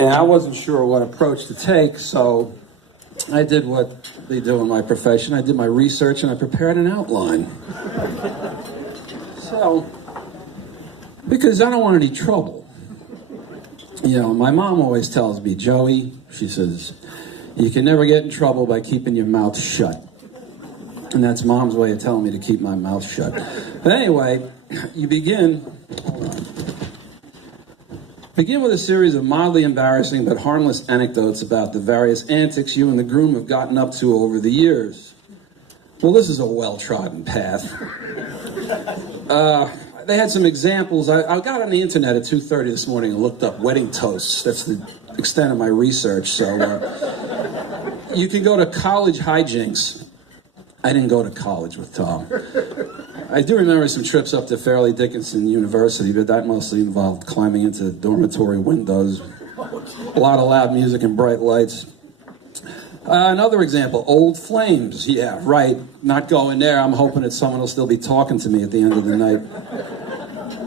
And I wasn't sure what approach to take, so I did what they do in my profession. I did my research and I prepared an outline. So, because I don't want any trouble. You know, my mom always tells me, Joey, she says, you can never get in trouble by keeping your mouth shut. And that's Mom's way of telling me to keep my mouth shut. But anyway, you begin with a series of mildly embarrassing but harmless anecdotes about the various antics you and the groom have gotten up to over the years. Well, this is a well-trodden path. They had some examples. I got on the internet at 2:30 this morning and looked up wedding toasts. That's the extent of my research. So you can go to college hijinks. I didn't go to college with Tom. I do remember some trips up to Fairleigh Dickinson University, but that mostly involved climbing into dormitory windows, a lot of loud music and bright lights. Another example, old flames. Yeah, right, not going there. I'm hoping that someone will still be talking to me at the end of the night.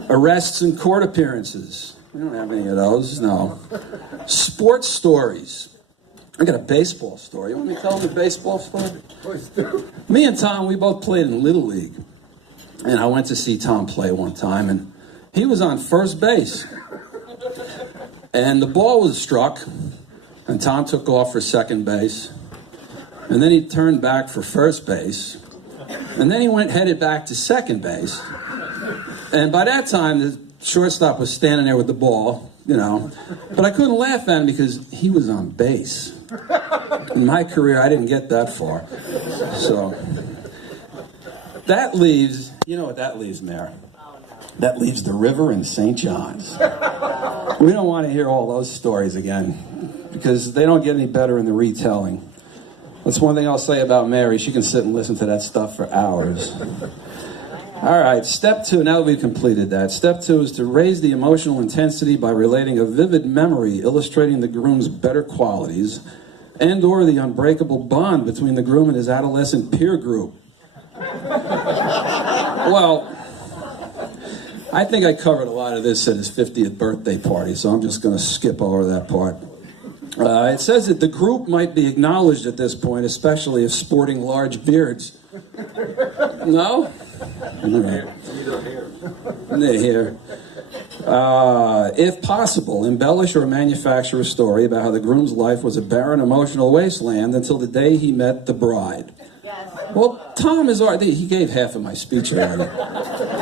Arrests and court appearances. We don't have any of those, no. Sports stories. I got a baseball story. You want me to tell them the baseball story? Me and Tom, we both played in Little League. And I went to see Tom play one time, and he was on first base. And the ball was struck, and Tom took off for second base. And then he turned back for first base. And then he headed back to second base. And by that time, the shortstop was standing there with the ball, you know. But I couldn't laugh at him because he was on base. In my career, I didn't get that far. So that leaves, you know what that leaves, Mayor? That leaves the river in St. John's. We don't want to hear all those stories again because they don't get any better in the retelling. That's one thing I'll say about Mary. She can sit and listen to that stuff for hours. All right, step 2, now that we've completed that. Step 2 is to raise the emotional intensity by relating a vivid memory illustrating the groom's better qualities and or the unbreakable bond between the groom and his adolescent peer group. Well, I think I covered a lot of this at his 50th birthday party, so I'm just going to skip over that part. It says that the group might be acknowledged at this point, especially if sporting large beards. No? They're here. If possible, embellish or manufacture a story about how the groom's life was a barren emotional wasteland until the day he met the bride. Yes. Well, Tom is already, he gave half of my speech already.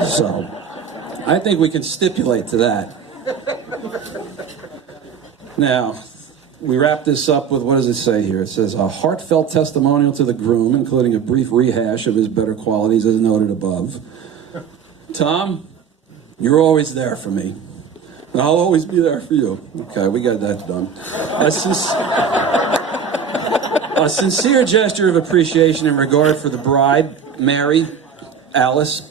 So, I think we can stipulate to that. Now, we wrap this up with, what does it say here? It says, a heartfelt testimonial to the groom, including a brief rehash of his better qualities as noted above. Tom, you're always there for me. And I'll always be there for you. Okay, we got that done. A sincere gesture of appreciation and regard for the bride, Mary, Alice.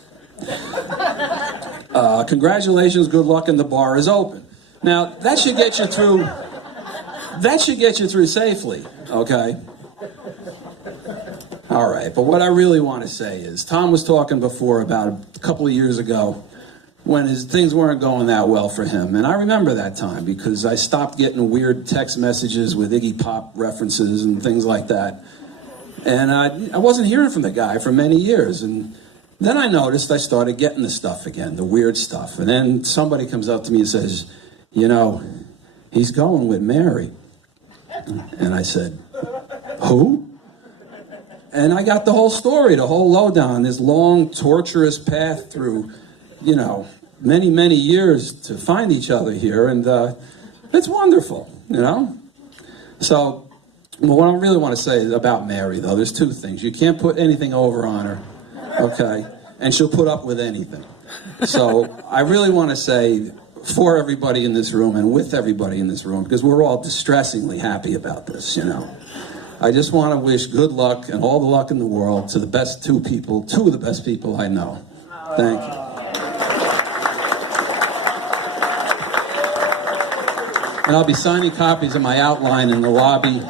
Congratulations, good luck, and the bar is open. Now, that should get you through safely, okay? All right, but what I really want to say is, Tom was talking before about a couple of years ago when things weren't going that well for him. And I remember that time because I stopped getting weird text messages with Iggy Pop references and things like that. And I wasn't hearing from the guy for many years. And then I noticed I started getting the stuff again, the weird stuff. And then somebody comes up to me and says, you know, he's going with Mary. And I said, who? And I got the whole story, the whole lowdown, this long, torturous path through, you know, many, many years to find each other here. And it's wonderful, you know? So, well, what I really want to say about Mary, though, there's two things. You can't put anything over on her, okay? And she'll put up with anything. So I really want to say, for everybody in this room and with everybody in this room, because we're all distressingly happy about this, you know. I just want to wish good luck and all the luck in the world to the best two of the best people I know. Thank you. And I'll be signing copies of my outline in the lobby.